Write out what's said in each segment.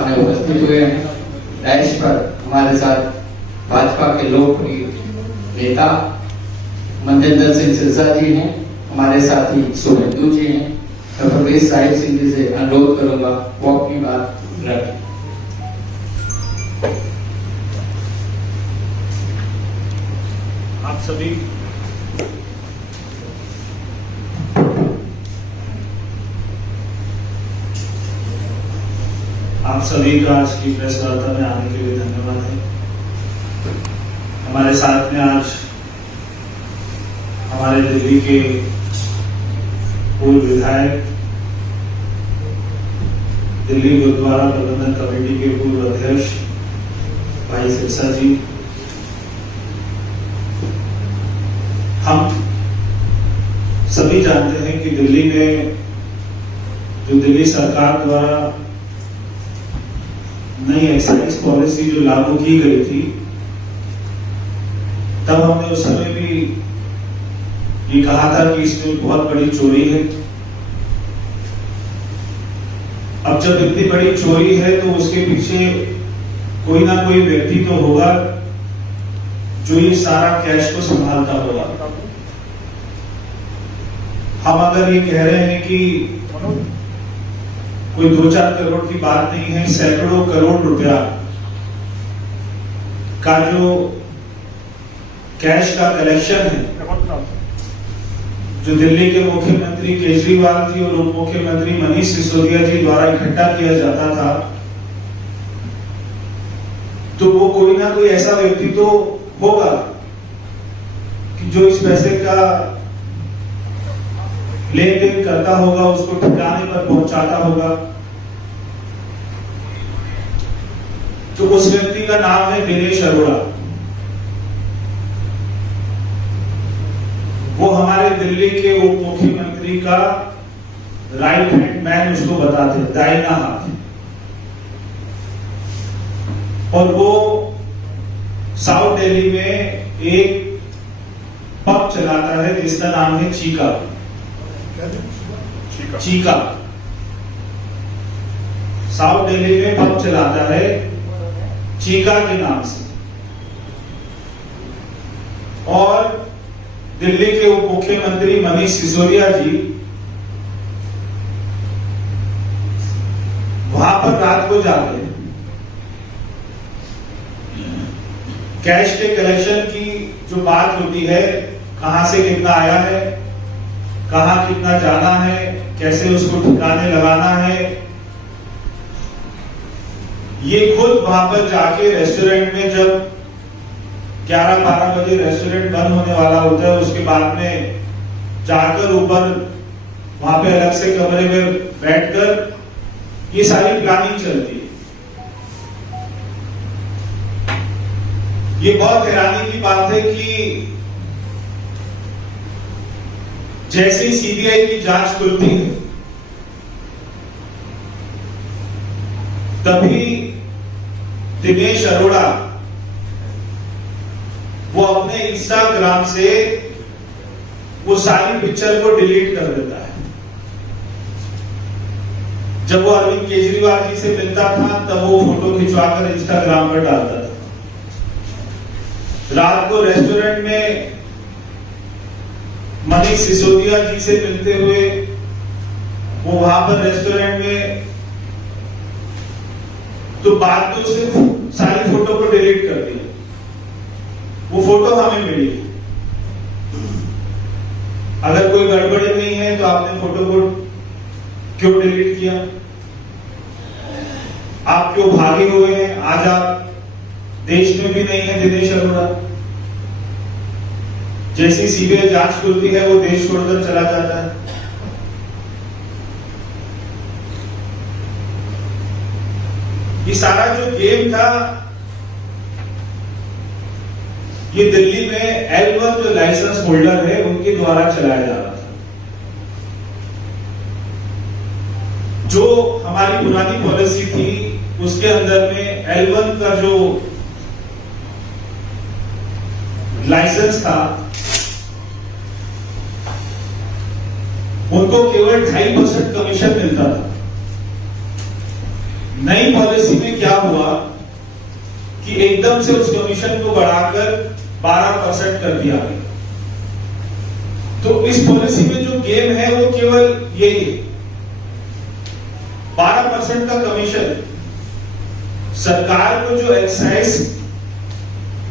सामने उपस्थित हुए हैं। डैश पर हमारे साथ भाजपा के लोकप्रिय नेता मनजिंदर सिंह सिरसा जी हैं, हमारे साथी शुभेंदु जी हैं। मैं परवेज साहिब सिंह जी से अनुरोध करूंगा वो अपनी बात रखें। आप सभी का आज की प्रेस वार्ता में आने के लिए धन्यवाद है। हमारे साथ में आज हमारे दिल्ली के पूर्व विधायक, दिल्ली गुरुद्वारा प्रबंधन कमेटी के पूर्व अध्यक्ष भाई सिरसा जी, हम सभी जानते हैं कि दिल्ली में जो दिल्ली सरकार द्वारा नई एक्साइज पॉलिसी जो लागू की गई थी, तब हमने उस समय भी ये कहा था कि इसमें बहुत बड़ी चोरी है। अब जब इतनी बड़ी चोरी है तो उसके पीछे कोई ना कोई व्यक्ति तो होगा जो ये सारा कैश को संभालता होगा। हम अगर ये कह रहे हैं कि कोई 2-4 करोड़ की बात नहीं है, सैकड़ों करोड़ रुपया का जो कैश का कलेक्शन है, जो दिल्ली के मुख्यमंत्री केजरीवाल जी और उप मुख्यमंत्री मनीष सिसोदिया जी द्वारा इकट्ठा किया जाता था, तो वो कोई ना कोई ऐसा व्यक्ति तो होगा कि जो इस पैसे का लेन देन करता होगा, उसको ठिकाने पर पहुंचाता होगा। तो उस व्यक्ति का नाम है दिनेश अरोड़ा। वो हमारे दिल्ली के उप मुख्यमंत्री का राइट हैंड मैन उसको बताते, दाहिना हाथ। और वो साउथ दिल्ली में एक पब चलाता है जिसका नाम है चीका। चीका साउथ दिल्ली में पब चलाता है चीका के नाम से। और दिल्ली के उप मुख्यमंत्री मनीष सिसोदिया जी वहां पर रात को जाते हैं। कैश के कलेक्शन की जो बात होती है, कहां से कितना आया है, कहां कितना जाना है, कैसे उसको ठिकाने लगाना है, ये खुद वहां पर जाके रेस्टोरेंट में जब 11-12 बजे रेस्टोरेंट बंद होने वाला होता है, उसके बाद में जाकर ऊपर वहां पे अलग से कमरे में बैठकर ये सारी प्लानिंग चलती है। ये बहुत हैरानी की बात है कि जैसे ही सीबीआई की जांच खुलती है, तभी दिनेश अरोड़ा वो अपने इंस्टाग्राम से वो सारी पिक्चर को डिलीट कर देता है। जब वो अरविंद केजरीवाल जी से मिलता था तब वो फोटो खिंचवाकर इंस्टाग्राम पर डालता था। रात को रेस्टोरेंट में मनीष सिसोदिया जी से मिलते हुए वो वहां पर रेस्टोरेंट में, तो बाद में उसने सारी फोटो को डिलीट कर दिया। वो फोटो हमें मिली। अगर कोई गड़बड़ी नहीं है तो आपने फोटो को क्यों डिलीट किया? आप क्यों भागे हुए हैं? आज आप देश में भी नहीं है दिनेश अरोड़ा। जैसी सीबीआई जांच खुलती है वो देश छोड़कर चला जाता है। ये सारा जो गेम था, ये दिल्ली में L1 जो लाइसेंस होल्डर है उनके द्वारा चलाया जा रहा था। जो हमारी पुरानी पॉलिसी थी उसके अंदर में L1 का जो लाइसेंस था उनको केवल 2.5% कमीशन मिलता था। नई पॉलिसी में क्या हुआ कि एकदम से उस कमीशन को बढ़ाकर 12% कर दिया गया। तो इस पॉलिसी में जो गेम है वो केवल यही है, 12% का कमीशन। सरकार को जो एक्साइज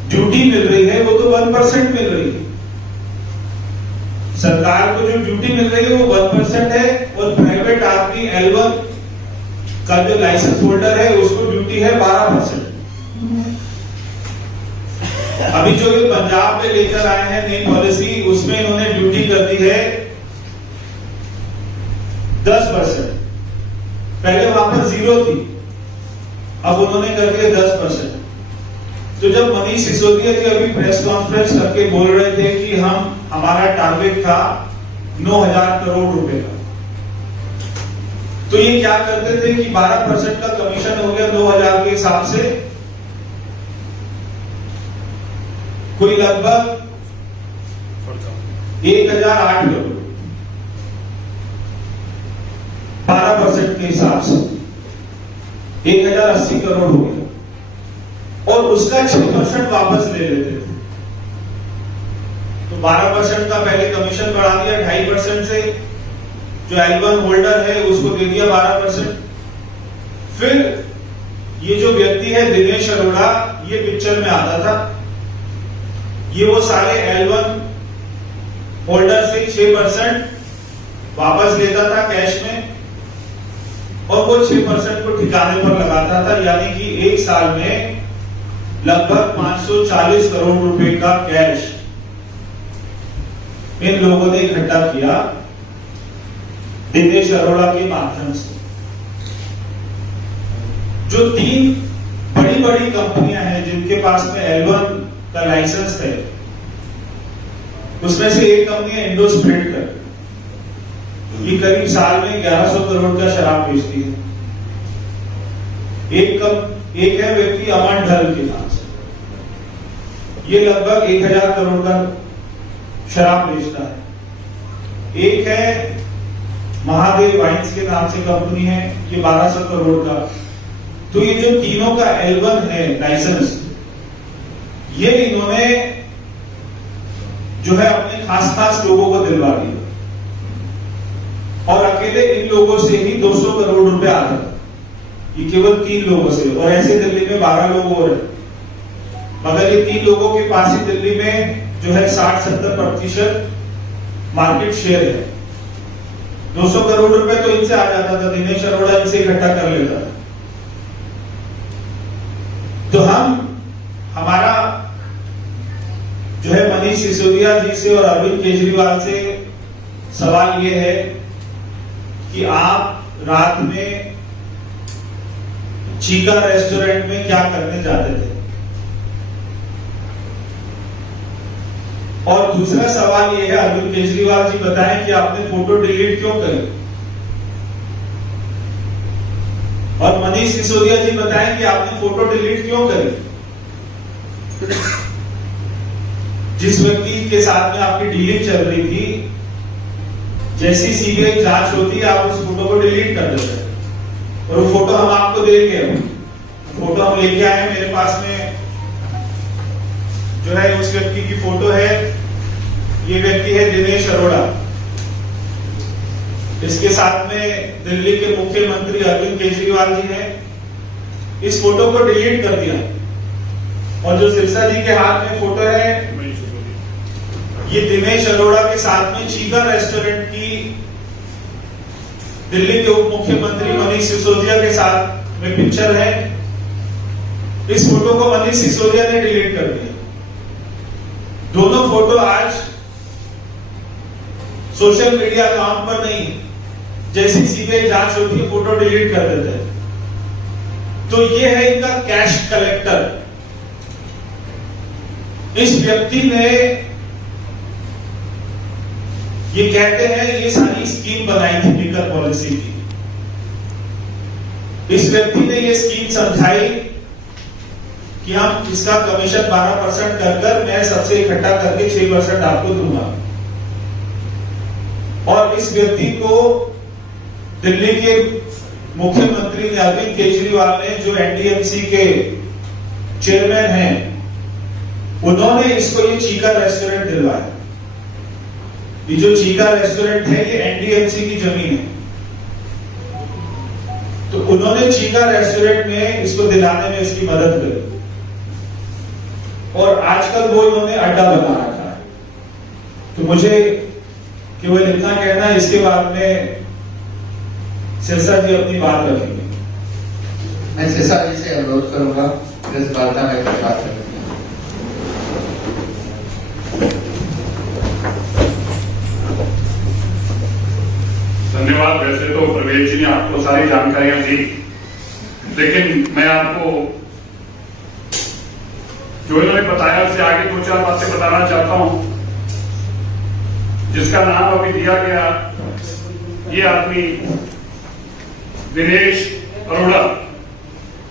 ड्यूटी मिल रही है वो तो 1% मिल रही है। सरकार को जो ड्यूटी मिल रही है वो 1% है, और प्राइवेट आदमी L1 का जो लाइसेंस होल्डर है उसको ड्यूटी है 12%। अभी जो ये पंजाब में लेकर आए हैं नई पॉलिसी, उसमें इन्होंने ड्यूटी कर दी है 10%। पहले वहां पर 0 थी, अब उन्होंने कर दिया 10%। तो जब मनीष सिसोदिया जी अभी प्रेस कॉन्फ्रेंस करके बोल रहे थे कि हमारा टारगेट था 9,000 करोड़ रुपए का, तो ये क्या करते थे कि 12% का कमीशन हो गया 9,000 के हिसाब से, कोई लगभग 1,008 करोड़ 12% के हिसाब से 1,080 करोड़ हो गया, और उसका 6% वापस ले लेते थे। तो 12% का पहले कमीशन बढ़ा दिया 2.5% से, जो L1 होल्डर है उसको दे दिया 12%। फिर ये जो व्यक्ति है दिनेश अरोड़ा, ये पिक्चर में आता था, ये वो सारे L1 होल्डर से 6% वापस लेता था कैश में, और वो 6% को ठिकाने पर लगाता था, यानी कि एक साल में लगभग 540 करोड़ रुपए का कैश इन लोगों ने इकट्ठा किया दिनेश अरोड़ा के माध्यम से। जो 3 बड़ी बड़ी कंपनियां हैं जिनके पास में L1 का लाइसेंस है, उसमें से एक कंपनी है इंडोस्प्रिंट कर, ये करीब साल में 1100 करोड़ का शराब बेचती है। एक है व्यक्ति अमन ढल के नाम से, ये लगभग 1,000 करोड़ का शराब बेचता है। एक है महादेव वाइन्स के नाम से कंपनी है, ये 1,200 करोड़ का। तो ये जो तीनों का L1 है लाइसेंस, ये इन्होंने जो है अपने खास खास लोगों को दिलवा दिया, और अकेले इन लोगों से ही 200 करोड़ रुपए आता था, ये केवल 3 लोगों से। और ऐसे दिल्ली में 12 लोग और हैं, मगर ये 3 लोगों के पास ही दिल्ली में जो है 60-70% मार्केट शेयर है। 200 करोड़ रुपए तो इनसे आ जाता था, दिनेश अरोड़ा इनसे इकट्ठा कर लेता था। तो हमारा जो है मनीष सिसोदिया जी से और अरविंद केजरीवाल से सवाल ये है कि आप रात में चीका रेस्टोरेंट में क्या करने जाते थे? और दूसरा सवाल यह है, अरविंद केजरीवाल जी बताएं कि आपने फोटो डिलीट क्यों करी? और मनीष सिसोदिया जी बताएं कि आपने फोटो डिलीट क्यों करी? जिस व्यक्ति के साथ में आपकी डीलिंग चल रही थी, जैसी सीबीआई जांच होती है आप उस फोटो को डिलीट कर देते हैं, और वो फोटो हम आपको देंगे। फोटो हम लेके आए हैं, मेरे पास में जो है उस व्यक्ति की फोटो है। ये व्यक्ति है दिनेश अरोड़ा, इसके साथ में दिल्ली के मुख्यमंत्री अरविंद केजरीवाल जी ने इस फोटो को डिलीट कर दिया। और जो सिरसा जी के हाथ में फोटो है, ये दिनेश अरोड़ा के साथ में चीका रेस्टोरेंट की दिल्ली के उप मुख्यमंत्री मनीष सिसोदिया के साथ में पिक्चर है। इस फोटो को मनीष सिसोदिया ने डिलीट कर दिया। दोनों फोटो आज सोशल मीडिया अकाउंट पर नहीं, जैसी सीबीआई जांच होती है फोटो डिलीट कर देते हैं। तो ये है इनका कैश कलेक्टर। इस व्यक्ति ने, ये कहते हैं ये सारी स्कीम बनाई थी लिकर पॉलिसी की। इस व्यक्ति ने ये स्कीम समझाई कि हम इसका कमीशन 12% कर मैं सबसे इकट्ठा करके 6% आपको दूंगा। और इस व्यक्ति को दिल्ली के मुख्यमंत्री अरविंद केजरीवाल ने, जो एनडीएमसी के चेयरमैन हैं, उन्होंने इसको ये चीका रेस्टोरेंट दिलवाया। ये जो चीका रेस्टोरेंट है ये एनडीएमसी की जमीन है, तो उन्होंने चीका रेस्टोरेंट में इसको दिलाने में इसकी मदद करी और आजकल वो इन्होंने अड्डा बना रखा है। तो मुझे केवल इतना कहना है, इसके बाद में सिरसा जी अपनी बात रखेंगे। मैं सिरसा जी से अनुरोध करूंगा प्रेस वार्ता में बात करें। धन्यवाद। वैसे तो प्रवेश जी ने आपको सारी जानकारियां दी, लेकिन मैं आपको जो इन्होंने बताया उससे आगे 2-4 बातें बताना चाहता हूं। जिसका नाम अभी दिया गया, ये आदमी दिनेश अरोड़ा,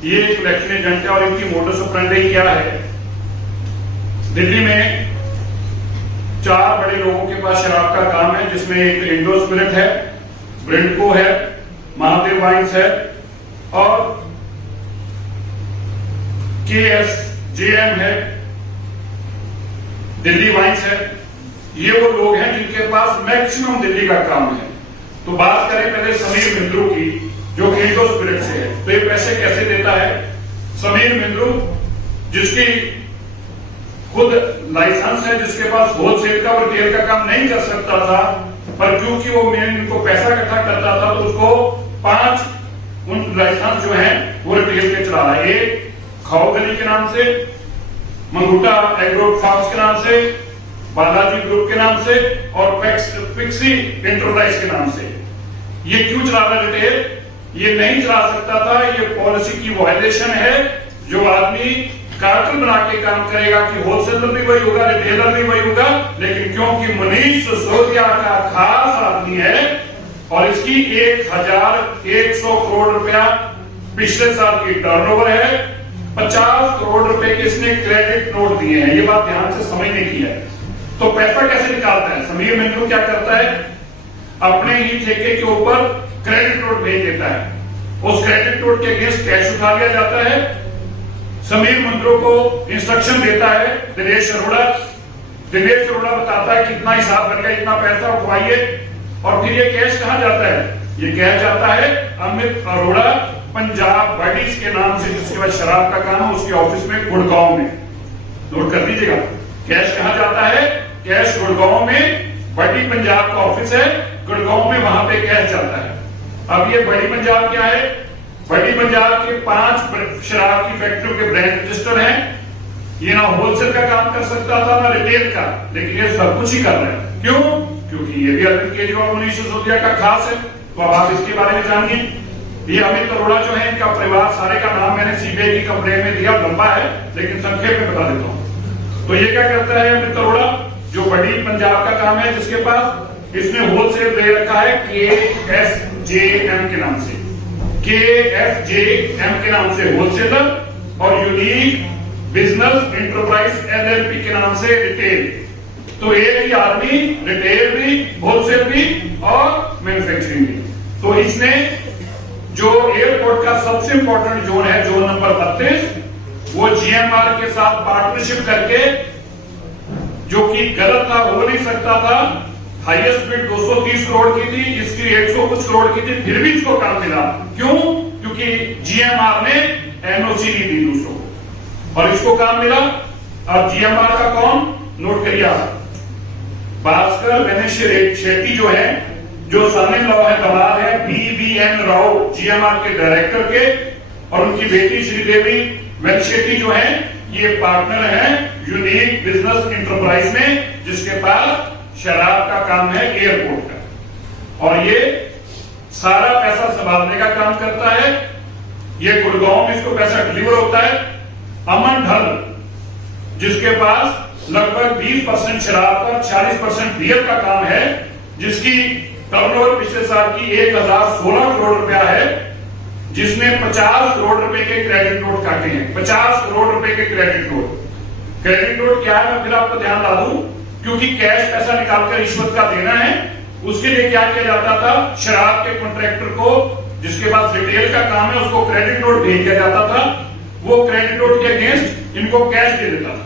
ये एक इलेक्शन एजेंट है और इनकी मोडस ऑपरेंडी क्या है। दिल्ली में 4 बड़े लोगों के पास शराब का काम है, जिसमें एक इंडो स्पिरिट है, ब्रिंडको है, महादेव वाइन्स है और KSJM है, दिल्ली वाइन्स है। ये वो लोग हैं जिनके पास मैक्सिमम दिल्ली का काम है। तो बात करें पहले समीर मिंद्रू की, जो कि इंडो स्पिरिट से है। तो ये पैसे कैसे देता है? समीर मिंद्रू, जिसकी खुद लाइसेंस है, जिसके पास होलसेल का और रिटेल का काम नहीं कर सकता था, पर क्योंकि वो इनको पैसा इकट्ठा करता था तो उसको 5 उन लाइसेंस जो है वो रिटेल के चला रहा है। एक खाओ गली के नाम से, मंगूटा एग्रो फार्म्स के नाम से, बालाजी ग्रुप के नाम से और पिक्सी एंटरप्राइज के नाम से। ये क्यों चला रहा है रिटेल? ये नहीं चला सकता था, ये पॉलिसी की वायलेशन है। जो आदमी कार्टल बना के काम करेगा कि होलसेलर भी वही होगा, रिटेलर भी वही होगा, लेकिन क्योंकि मनीष सिसोदिया का खास आदमी है और इसकी 1100 करोड़ रुपया पिछले साल की टर्नओवर है, 50 करोड़ रुपए के इसने क्रेडिट नोट दिए हैं। ये बात ध्यान से समझने की है। तो पैसा कैसे निकालता है? समीर मिंद्रू क्या करता है? अपने ही ठेके के ऊपर क्रेडिट नोट भेज देता है। उस क्रेडिट नोट के अगेंस्ट कैश उठा लिया जाता है। समीर मिंद्रू को इंस्ट्रक्शन देता है दिनेश अरोड़ा। दिनेश अरोड़ा बताता है कितना हिसाब बन गया, इतना पैसा उठवाइए। और फिर ये कैश कहां जाता है? ये कैश जाता है अमित अरोड़ा पंजाब बडीज के नाम से, जिसके बाद शराब का काम है, उसके ऑफिस में गुड़गांव में। नोट कर लीजिएगा, कैश कहां जाता है? कैश गुड़गांव में, बड़ी पंजाब का ऑफिस है गुड़गांव में, वहां पे कैश जाता है। अब ये बड़ी पंजाब क्या है? बड़ी पंजाब के 5 शराब की फैक्ट्रियों के ब्रांड रजिस्टर हैं। ये ना होलसेल का काम कर सकता था ना रिटेल का, लेकिन ये सब कुछ ही कर रहा है। क्यों? क्योंकि ये भी अरविंद केजरीवाल मनीष सिसोदिया का खास है। तो अब आप इसके बारे में जानिए। ये अमित अरोड़ा जो है, इनका परिवार सारे का नाम मैंने सीबीआई की कंप्लेन में दिया, लंबा है लेकिन संक्षेप में बता देता हूं। तो ये क्या करता है अमित अरोड़ा, जो बड़ी पंजाब का काम है, जिसके पास इसने होलसेल दे रखा है KSJM के नाम से, KSJM के नाम से होलसेलर और यूनिक बिजनेस एंटरप्राइज LLP के नाम से रिटेल। तो एक ही आदमी रिटेल भी, होलसेल भी और मैन्युफैक्चरिंग भी। तो इसने जो एयरपोर्ट का सबसे इंपॉर्टेंट जोन है, जोन नंबर 32, वो GMR के साथ पार्टनरशिप करके, जो कि गलत था, हो नहीं सकता था। हाईएस्ट बिड 230 करोड़ की थी, इसकी 100 कुछ करोड़ की थी, फिर भी इसको काम मिला। क्यों? क्योंकि GMR ने NOC नहीं दी दूसरों को और इसको काम मिला। अब GMR का कौन? नोट करिए आप, भास्कर गणेश शेट्टी जो है, जो सन इन लॉ है, दमाद है BVN राव GMR के डायरेक्टर के, और उनकी बेटी श्रीदेवी वेलशेट्टी जो है, ये पार्टनर है यूनिक बिजनेस एंटरप्राइज में, जिसके पास शराब का काम है एयरपोर्ट का, और ये सारा पैसा संभालने का काम करता है। ये गुड़गांव में इसको पैसा डिलीवर होता है। अमन ढल, जिसके पास लगभग 20% शराब का, 40% बियर का काम है, जिसकी टर्नओवर पिछले साल की 1016 करोड़ रुपया है, जिसने 50 करोड़ रुपए के क्रेडिट नोट काटे हैं। 50 करोड़ रुपए के क्रेडिट नोट। क्रेडिट नोट क्या है, मैं फिर आपको ध्यान ला दूं, क्योंकि कैश पैसा निकालकर रिश्वत का देना है, उसके लिए क्या किया जाता था? शराब के कॉन्ट्रैक्टर को जिसके पास रिटेल का काम है उसको क्रेडिट नोट भेज दिया जाता था, वो क्रेडिट नोट के अगेंस्ट इनको कैश दे देता था।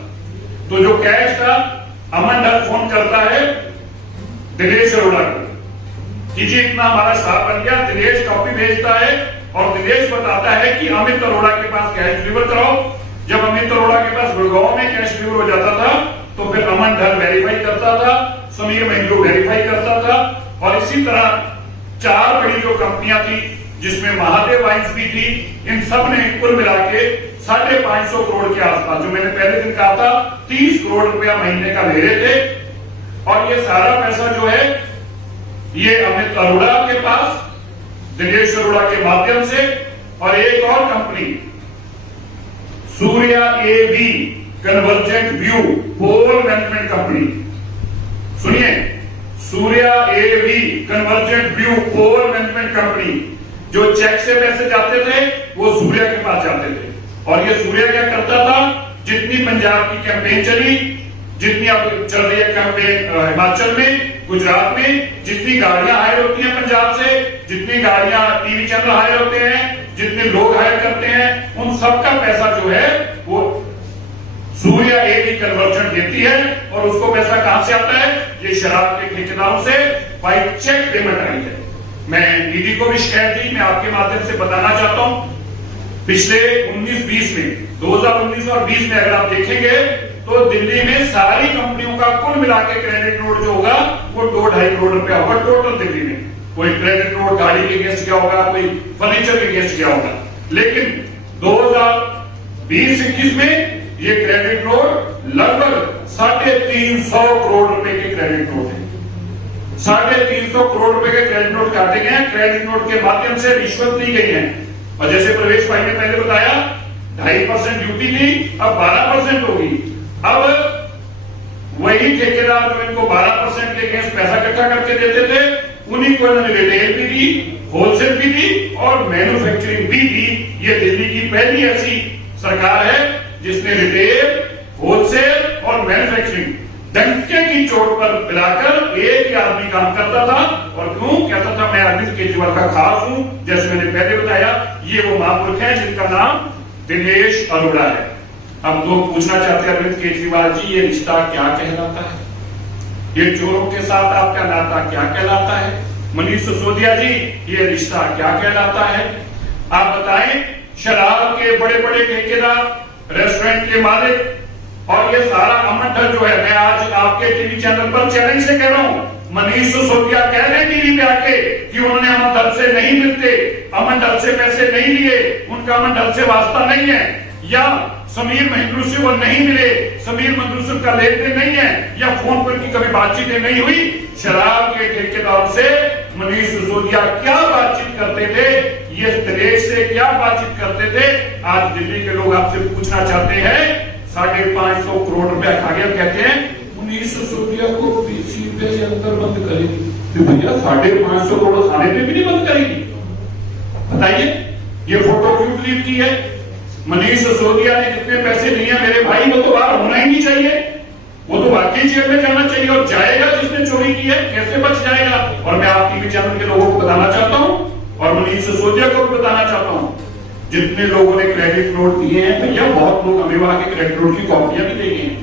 तो जो कैश था, अमन ढल फोन करता है दिनेश अरोड़ा को कि जी इतना हमारा स्टाफ बन गया। दिनेश कॉपी भेजता है और दिनेश बताता है कि अमित अरोड़ा के पास कैश डिलीवर कराओ। जब अमित अरोड़ा के पास गुड़गांव में कैश डिलीवर हो जाता था तो फिर अमन ढल वेरीफाई करता था, समीर महिंद्रू वेरीफाई करता था। और इसी तरह 4 बड़ी जो कंपनियां थी जिसमें महादेव वाइन्स भी थी, इन सब ने कुल मिला के 550 करोड़ के आसपास, जो मैंने पहले दिन कहा था 30 करोड़ रुपया महीने का ले रहे थे। और ये सारा पैसा जो है ये अमित अरोड़ा के पास, दिनेश अरोड़ा के माध्यम से, और एक और कंपनी सूर्या एवी कन्वर्जेंट व्यू पोल मैनेजमेंट कंपनी, सुनिए, सूर्या एवी कन्वर्जेंट व्यू पोल मैनेजमेंट कंपनी, जो चेक से पैसे जाते थे वो सूर्या के पास जाते थे। और ये सूर्या क्या करता था, जितनी पंजाब की कैंपेन चली, जितनी अब चल रही है कैंपेन हिमाचल में, गुजरात में, जितनी गाड़ियां हायर होती हैं पंजाब से, जितनी गाड़ियां टीवी चैनल हायर होते हैं, जितने लोग हायर करते हैं, उन सबका पैसा जो है वो सूर्या एवी कन्वर्जन देती है। और उसको पैसा कहां से आता है, ये शराब के ठेकेदारों से बाय चेक पेमेंट आई है। मैं ईडी को भी शिकायत दी, मैं आपके माध्यम से बताना चाहता हूं, पिछले 19-20 में, 2019 और 20 में अगर आप देखेंगे तो दिल्ली में सारी कंपनियों का कुल मिला के क्रेडिट नोट जो होगा वो 2-2.5 करोड़ रुपया होगा टोटल दिल्ली में। कोई क्रेडिट नोट गाड़ी के अगेंस्ट क्या होगा, कोई फर्नीचर के अगेंस्ट क्या होगा। लेकिन 2020-21 में ये क्रेडिट नोट लगभग 350 करोड़ रुपए के क्रेडिट नोट है। 350 करोड़ रुपए के क्रेडिट नोट काटे गए हैं। क्रेडिट नोट के माध्यम से रिश्वत दी गई है। और जैसे प्रवेश भाई ने पहले बताया 2.5% ड्यूटी थी, अब 12% होगी। अब वही ठेकेदार जो इनको 12% के अगेंस्ट पैसा इकट्ठा करके देते थे, उन्हीं को इन्होंने रिटेल भी दी, होलसेल भी दी और मैन्युफैक्चरिंग भी दी। ये दिल्ली की पहली ऐसी सरकार है जिसने रिटेल, होलसेल और मैन्युफैक्चरिंग डंके की चोट पर मिलाकर एक ही आदमी काम करता था। और क्यों कहता था, मैं अरविंद केजरीवाल का खास हूं। जैसे मैंने पहले बताया, ये वो महापुरुष है जिनका नाम दिनेश अरोड़ा है। अब लोग पूछना चाहते हैं, अरविंद केजरीवाल जी ये रिश्ता क्या कहलाता है, ये चोरों के साथ आपका नाता क्या कहलाता है, मनीष सिसोदिया जी ये रिश्ता क्या कहलाता है, आप बताएं। शराब के बड़े बड़े ठेकेदार, रेस्टोरेंट के मालिक और ये सारा अमन ढल जो है, मैं आज आपके टीवी चैनल पर चैलेंज से कह रहा हूं, मनीष सिसोदिया कह रहे टीवी पे आके कि उन्होंने अमन ढल से नहीं मिलते, अमन ढल से पैसे नहीं लिए, उनका अमन ढल से वास्ता नहीं है, या समीर महिंद्रू से वो नहीं मिले, समीर महिंद्रू से का लेन देन नहीं है, या फोन पर की कभी बातचीत नहीं हुई। शराब के ठेकेदारों से मनीष सिसोदिया क्या बातचीत करते थे, ये दिनेश से क्या बातचीत करते थे। आज दिल्ली के लोग आपसे पूछना चाहते हैं, 550 करोड़ रुपया खा गया, कहते हैं मनीष सिसोदिया को पीसी पे अंदर बंद करेगी। तो भैया 550 करोड़ खाने पे भी नहीं बंद करेगी, बताइए। ये फोटो क्यों क्लिक की है, मनीष सिसोदिया ने जितने पैसे लिए हैं मेरे भाई, वो तो बाहर होना ही नहीं चाहिए, वो तो वाकई जेल में जाना चाहिए। और जाएगा जिसने चोरी की है, कैसे बच जाएगा। और मैं आप टीवी चैनल के लोगों को बताना चाहता हूं और मनीष सिसोदिया को भी बताना चाहता हूं, जितने लोगों ने क्रेडिट नोट दिए हैं, भैया बहुत लोग हमें वहां के क्रेडिट नोट की कॉपियां भी दे गए हैं।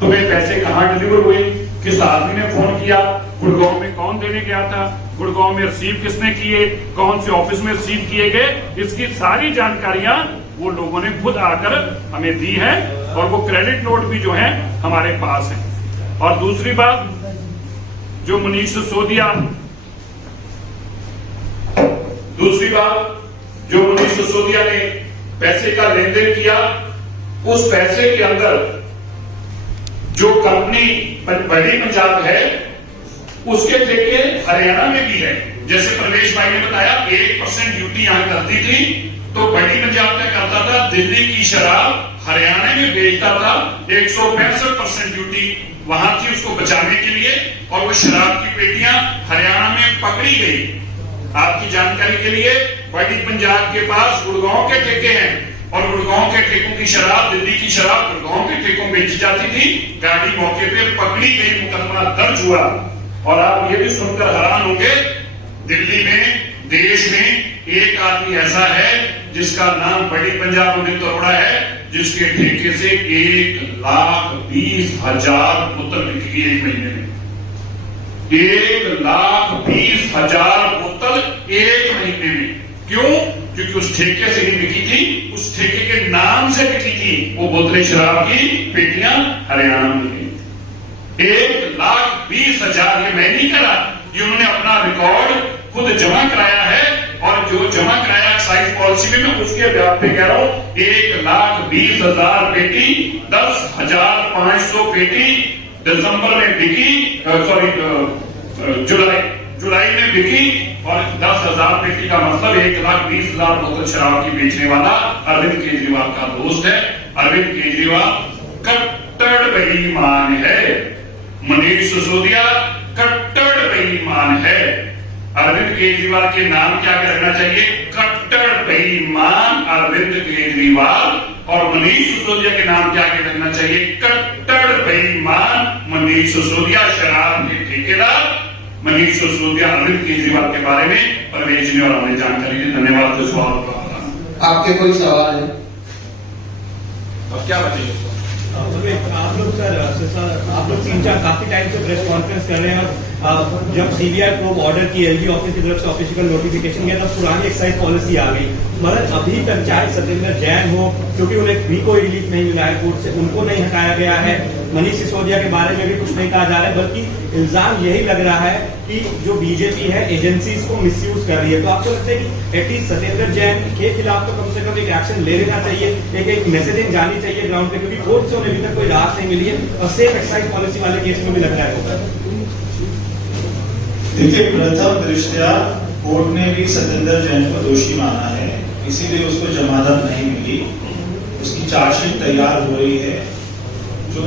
तुम्हें पैसे कहां डिलीवर हुए, किस आदमी ने फोन किया, गुड़गांव में कौन देने गया था, गुड़गांव में रिसीव किसने किए, कौन से ऑफिस में रिसीव किए गए, इसकी सारी जानकारियां वो लोगों ने खुद आकर हमें दी है। और वो क्रेडिट नोट भी जो है हमारे पास है। और दूसरी बात, जो मनीष सिसोदिया ने पैसे का लेन देन किया, उस पैसे के अंदर जो कंपनी बड़ी पंजाब है उसके ठेके हरियाणा में भी है। जैसे प्रवेश भाई ने बताया 1% ड्यूटी यहां करती थी, तो बड़ी पंजाब में करता था, दिल्ली की शराब हरियाणा में बेचता था, 165% ड्यूटी वहां थी उसको बचाने के लिए, और वो शराब की पेटियां हरियाणा में पकड़ी गई। आपकी जानकारी के लिए, बड़ी पंजाब के पास गुड़गांव के ठेके हैं और गुड़गांव के ठेकों की शराब, दिल्ली की शराब गुड़गांव के ठेकों में बेची जाती थी। गाड़ी मौके पे पकड़ी गई, मुकदमा दर्ज हुआ। और आप ये भी सुनकर हैरान होंगे, दिल्ली में, देश में एक आदमी ऐसा है जिसका नाम बड़ी पंजाब उदित अरोड़ा है, जिसके ठेके से 1,20,000 बोतल बिक गई एक महीने में। 1,20,000 बोतल एक महीने में। क्यों? क्योंकि उस ठेके से ही बिकी थी, उस ठेके के नाम से बिकी थी वो बोतलें शराब की पेटियां हरियाणा में गई। 1,20,000 ये मैं नहीं करा, ये उन्होंने अपना रिकॉर्ड खुद जमा कराया है, और जो जमा कराया एक्साइज पॉलिसी में, मैं उसके आधार पे कह रहा हूं 1,20,000 पेटी, 10,500 पेटी दिसंबर में बिकी, जुलाई में बिकी, और 10,000 पेटी का मतलब 1,20,000 बोतल शराब की बेचने वाला अरविंद केजरीवाल का दोस्त है। अरविंद केजरीवाल कट्टर बेईमान है, मनीष सिसोदिया कट्टर बेईमान है। अरविंद केजरीवाल के नाम क्या रखना चाहिए? कट्टर बेईमान अरविंद केजरीवाल। और मनीष सिसोदिया के नाम क्या रखना चाहिए? कट्टर बेईमान मनीष सिसोदिया, शराब के ठेकेदार मनीष सिसोदिया। अरविंद केजरीवाल के बारे में परवेज ने और हमने जानकारी दी। धन्यवाद। आपके कोई सवाल है? अब क्या बताइए? आप लोग सर आप लोग 3-4 काफी टाइम से प्रेस कॉन्फ्रेंस कर रहे हैं, और जब सीबीआई प्रोब ऑर्डर की एलजी ऑफिस की तरफ से ऑफिशियल नोटिफिकेशन गया तब पुरानी एक्साइज पॉलिसी आ गई, मगर अभी तक चाहे सत्येंद्र जैन हो, क्योंकि उन्हें भी कोई रिलीफ नहीं मिला है कोर्ट से, उनको नहीं हटाया गया है। मनीष सिसोदिया के बारे में भी कुछ नहीं कहा जा रहा है, बल्कि इल्जाम यही लग रहा है कि जो बीजेपी है एजेंसीज को मिसयूज कर रही है। तो आपको लगता है कि एटलीस्ट सत्येंद्र जैन के खिलाफ तो कम से कम एक एक्शन ले लेना चाहिए, एक मैसेजिंग जानी चाहिए ग्राउंड पे, क्योंकि कोर्ट से उन्हें अभी तक कोई राहत नहीं मिली है, और सेम एक्साइज पॉलिसी वाले केस में भी लग रहा है। देखिए, प्रथम दृष्टया कोर्ट ने भी सत्येंद्र जैन को दोषी माना है, इसीलिए उसको जमानत नहीं मिली। उसकी चार्जशीट तैयार हो रही है। जो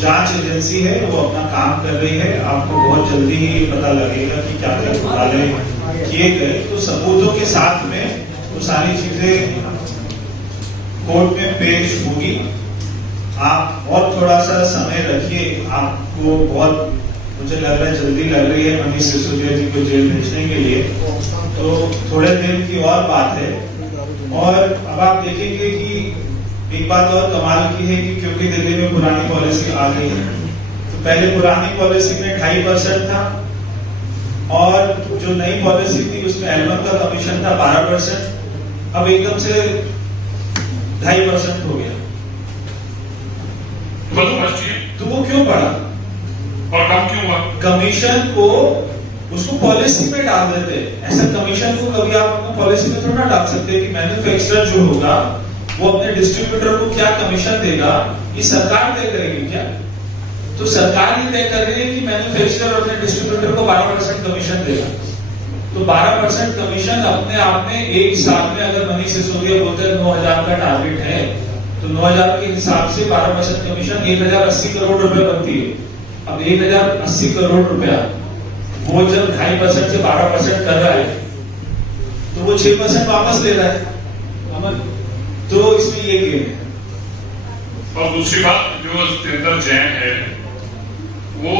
जांच एजेंसी है वो अपना काम कर रही है। आपको बहुत जल्दी ही पता लगेगा कि क्या क्या घोटाले किए गए। तो सबूतों के साथ में वो सारी चीजें कोर्ट में पेश होगी। आप और थोड़ा सा समय रखिए। आपको बहुत, मुझे लग रहा है जल्दी लग रही है मनीष सिसोदिया जी को जेल भेजने के लिए, तो थोड़े दिन की और बात है। और अब आप देखेंगे कि एक बात और कमाल की है कि क्योंकि दिल्ली में पुरानी पॉलिसी आ गई है, तो पहले पुरानी पॉलिसी में 2.5% था, और जो नई पॉलिसी थी उसमें एल्बम का कमीशन था 12%, अब एकदम से 2.5% हो गया। तो वो क्यों बढ़ा और कम क्यों हुआ? कमीशन को उसको पॉलिसी में डाल देते। ऐसा कमीशन को कभी आप अपने पॉलिसी में थोड़ा डाल सकते हैं कि मैन्युफैक्चरर जो होगा वो अपने डिस्ट्रीब्यूटर को क्या कमीशन देगा, ये सरकार तय करेगी क्या? तो सरकार ही तय कर रही है कि मैन्युफैक्चरर अपने डिस्ट्रीब्यूटर को 12% कमीशन देगा। तो 12% कमीशन अपने आप में एक साल में, अगर मनीष सिसोदिया बोलते हैं 9,000 का टारगेट है, तो 9,000 के हिसाब से 12% कमीशन 1,080 करोड़ रुपए बनती है। अब 1,080 करोड़ रुपया वो जब 2.5% से 12% कर रहा है, तो वो 6% वापस ले रहा है। तो इसमें ये गेम है। और दूसरी बात, जो सत्येंद्र जैन है वो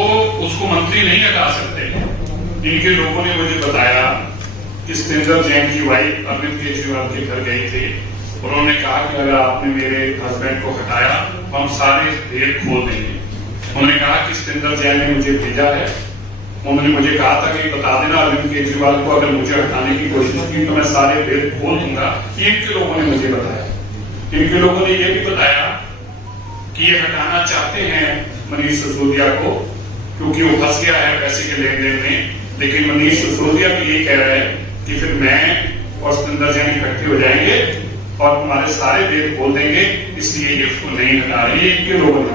उसको मंत्री नहीं हटा सकते। इनके लोगों ने मुझे बताया कि सत्येंद्र जैन की वाइफ अरविंद केजरीवाल के घर गई थी। उन्होंने कहा कि अगर आपने मेरे हस्बैंड को हटाया तो हम सारे भेद खोल देंगे। उन्होंने कहा कि सत्येंद्र जैन ने मुझे भेजा है, उन्होंने मुझे कहा था कि बता देना अरविंद केजरीवाल को अगर मुझे हटाने की कोशिश की तो मैं सारे भेद खोल दूंगा। इनके लोगों ने मुझे बताया। इनके लोगों ने यह भी बताया कि ये हटाना चाहते हैं मनीष सिसोदिया को, क्योंकि वो फंस गया है पैसे के लेन देन में। लेकिन मनीष सिसोदिया भी ये कह रहे हैं कि फिर मैं और सत्येंद्र जैन इकट्ठे हो जाएंगे और तुम्हारे सारे भेद खोल देंगे, इसलिए ये उसको नहीं हटा रही है। इनके लोगों ने